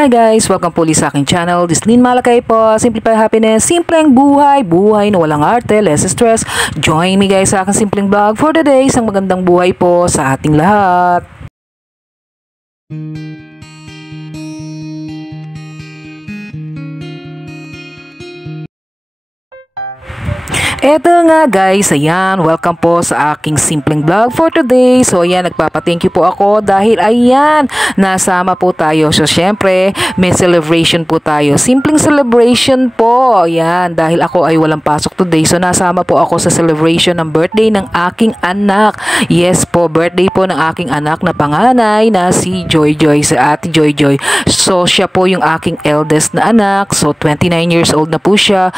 Hi guys! Welcome po ulit sa aking channel. This is Lynn Malakay po. Simplify Happiness. Simpleng buhay. Buhay na walang arte, less stress. Join me guys sa aking simpleng vlog for the day. Isang magandang buhay po sa ating lahat. Eto nga guys, ayan, welcome po sa aking simpleng vlog for today. So ayan, nagpapa-thank you po ako dahil ayan, nasama po tayo. So syempre, may celebration po tayo. Simpleng celebration po, ayan, dahil ako ay walang pasok today. So nasama po ako sa celebration ng birthday ng aking anak. Yes po, birthday po ng aking anak na panganay na si Joy Joy, si Ate Joy Joy. So siya po yung aking eldest na anak. So 29 years old na po siya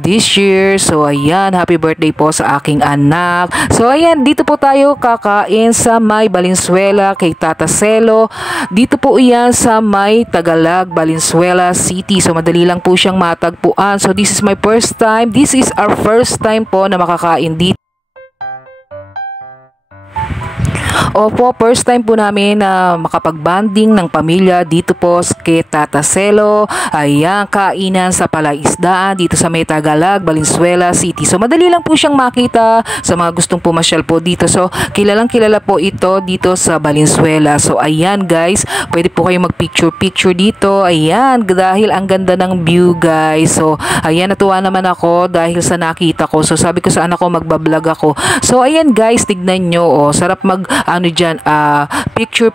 this year. So ayan, happy birthday po sa aking anak. So ayan, dito po tayo kakain sa may Valenzuela kay Tata Celo. Dito po iyan sa may Tagalog, Valenzuela City. So madali lang po siyang matagpuan. So this is my first time. This is our first time po na makakain dito. Opo, first time po namin na makapag-banding ng pamilya dito po kay Tata Celo. Ayan, kainan sa palaisdaan dito sa may Tagalog, Valenzuela City. So madali lang po siyang makita sa mga gustong pumasyal po dito. So kilalang kilala po ito dito sa Valenzuela. So ayan guys, pwede po kayong mag-picture dito. Ayan, dahil ang ganda ng view guys. So ayan, natuwa naman ako dahil sa nakita ko. So sabi ko sa anak ko, magbablog ako. So ayan guys, tignan nyo. Oh, sarap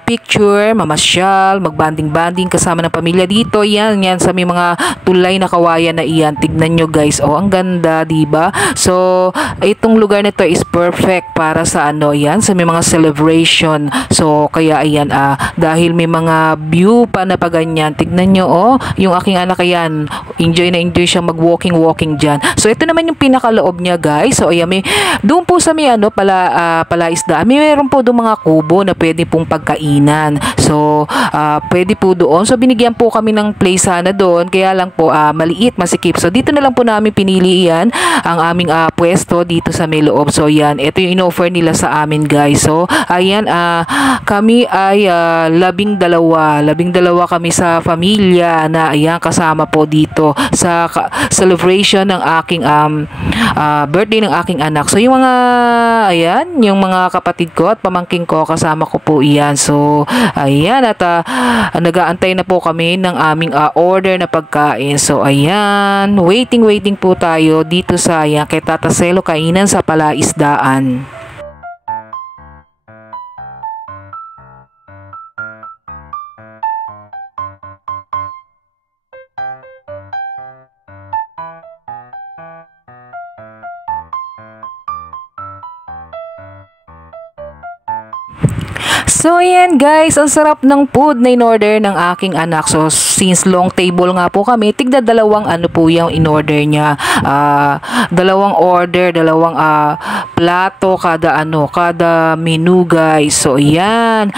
picture, mamasyal, magbanding-banding kasama ng pamilya dito. Yan sa may mga tulay na kawayan na iyan. Tignan nyo guys. Oh, ang ganda, diba? So, itong lugar nito is perfect para sa yan, sa may mga celebration. So, kaya ayan, dahil may mga view pa na paganyan. Tignan nyo, oh, yung aking anak ayan, enjoy na enjoy siya mag-walking dyan. So, ito naman yung pinakaloob niya guys. So, ayan, doon po sa may palaisdaan, meron po doon mga kubo na pwede pong pagkainan. So, pwede po doon. So, binigyan po kami ng place sana doon. Kaya lang po, maliit, masikip. So, dito na lang po namin pinili yan, ang aming pwesto dito sa may loob. So, yan. Ito yung in-offer nila sa amin, guys. So, ayan, kami ay 12. 12 kami sa pamilya na, ayan, kasama po dito sa celebration ng aking birthday ng aking anak. So, yung mga, ayan, yung mga kapatid ko at pamangking ko, kasama ko po iyan. So, ayan, at nag-aantay na po kami ng aming order na pagkain. So, ayan, waiting po tayo dito sa, ayan, kay Tata Celo, kainan sa palaisdaan. So, ayan guys, ang sarap ng food na in-order ng aking anak. So, since long table nga po kami, tigda dalawang po yung in-order niya. Dalawang order, dalawang plato kada kada menu guys. So, ayan,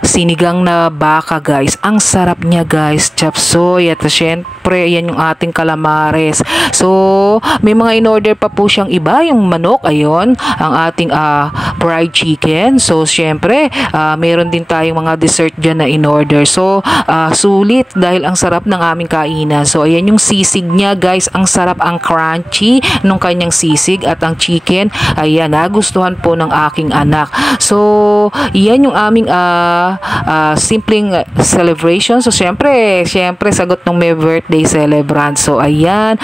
sinigang na baka guys. Ang sarap niya guys, chop suey, at syempre, ayan yung ating calamares. So, may mga in-order pa po siyang iba, yung manok, ayun, ang ating fried chicken. So, syempre, meron din tayong mga dessert dyan na in-order. So, sulit dahil ang sarap ng aming kainan. So, ayan yung sisig niya guys. Ang sarap, ang crunchy nung kanyang sisig at ang chicken. Ayan, nagustuhan po ng aking anak. So, yan yung aming simpleng celebration. So, syempre, sagot ng may birthday celebrant. So, ayan.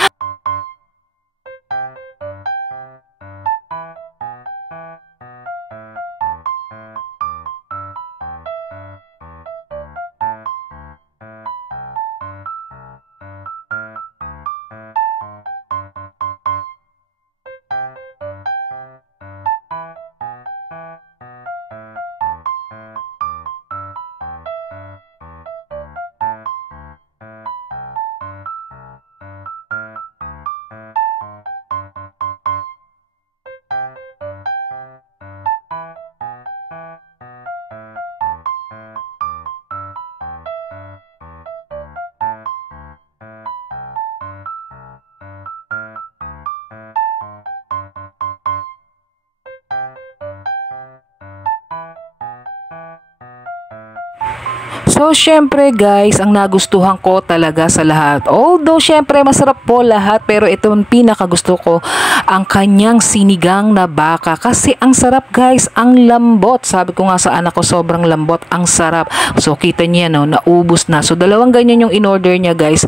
So, syempre guys, ang nagustuhan ko talaga sa lahat. Although, syempre, masarap po lahat. Pero ito ang pinakagusto ko, ang kanyang sinigang na baka. Kasi ang sarap guys, ang lambot. Sabi ko nga sa anak ko, sobrang lambot, ang sarap. So, kita niya, no, naubos na. So, dalawang ganyan yung in-order niya guys.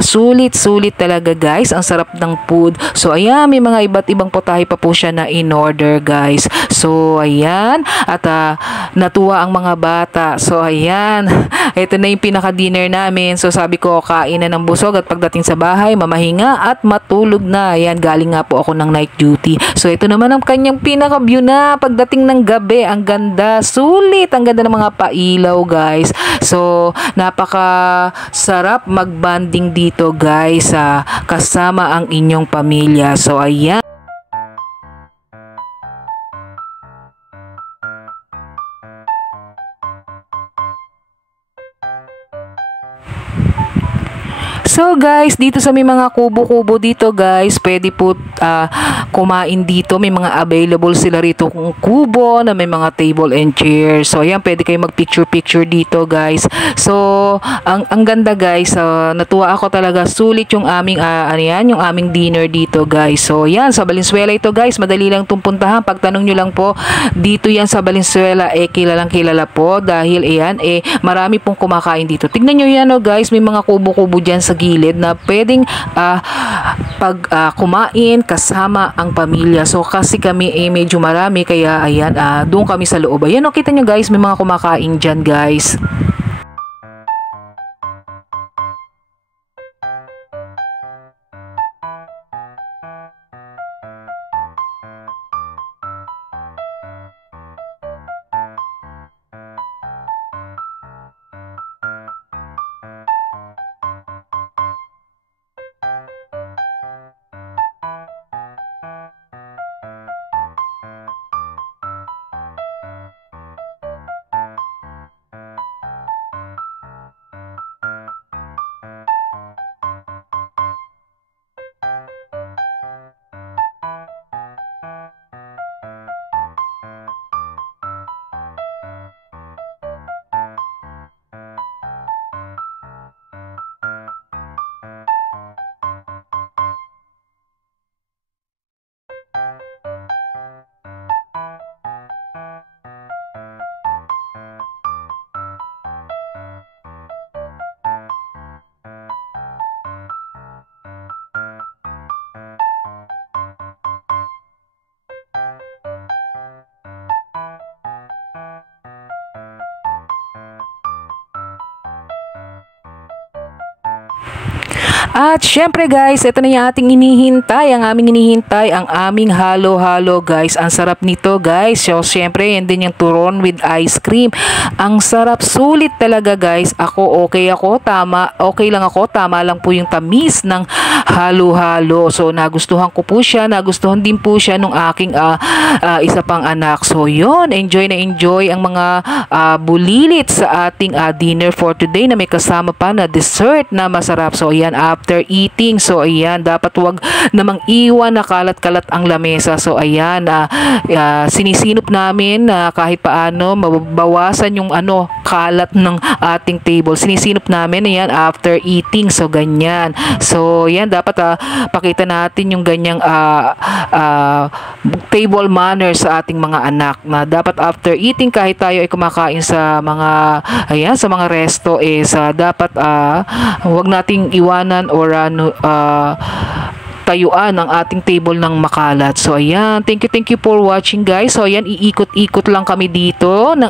Sulit talaga guys. Ang sarap ng food. So, ayan, may mga iba't ibang putahe pa po siya na in-order guys. So, ayan. At natuwa ang mga bata. So, ayan. Ito na yung pinaka-dinner namin. So, sabi ko, kain na ng busog at pagdating sa bahay, mamahinga at matulog na. Ayan, galing nga po ako ng night duty. So, ito naman ang kanyang pinaka-view na pagdating ng gabi. Ang ganda. Sulit. Ang ganda ng mga pailaw, guys. So, napaka-sarap mag-banding dito, guys. Kasama ang inyong pamilya. So, ayan. So guys, dito sa may mga kubo-kubo dito guys, pwede po kumain dito. May mga available sila rito kung kubo na may mga table and chairs. So ayan, pwede kayo mag-picture-picture dito guys. So ang ganda guys, natuwa ako talaga. Sulit yung aming yung aming dinner dito guys. So ayan, sa Valenzuela ito guys, madali lang itong puntahan. Pagtanong nyo lang po, dito yan sa Valenzuela, kilalang kilala po dahil ayan, marami pong kumakain dito. Tignan nyo yan guys, may mga kubo-kubo dyan sa gilid na pwedeng kumain kasama ang pamilya. So kasi kami medyo marami kaya ayan, doon kami sa loob. Ayan kita nyo guys, may mga kumakain dyan guys. At syempre guys, ito na yung ating inihintay, ang aming halo-halo guys. Ang sarap nito guys. So syempre, yan din yung turon with ice cream. Ang sarap, sulit talaga guys. Okay lang ako, tama lang po yung tamis ng halo-halo. So nagustuhan ko po siya, nagustuhan din po siya nung aking isa pang anak. So yun, enjoy na enjoy ang mga bulilit sa ating dinner for today na may kasama pa na dessert na masarap. So yan, after eating, so ayan, dapat wag namang iwan na kalat-kalat ang lamesa. So ayan, sinisinop namin kahit paano mabawasan yung kalat ng ating table. Sinisinop namin ayan after eating. So ganyan. So yan, dapat pakita natin yung ganyang table manners sa ating mga anak na dapat after eating, kahit tayo ay kumakain sa mga resto dapat wag nating iwanan or tayuan ang ating table ng makalat. So ayan, thank you for watching guys. So ayan, iikot-ikot lang kami dito ng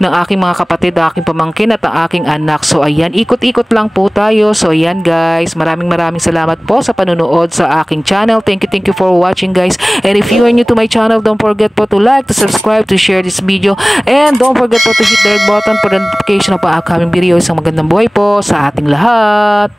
aking mga kapatid, aking pamangkin at ang aking anak. So ayan, ikot-ikot lang po tayo. So ayan guys, maraming salamat po sa panonood sa aking channel. Thank you for watching guys. And if you are new to my channel, don't forget po to like, to subscribe, to share this video, and don't forget po to hit the red button for the notification of ang upcoming video. Isang magandang buhay po sa ating lahat.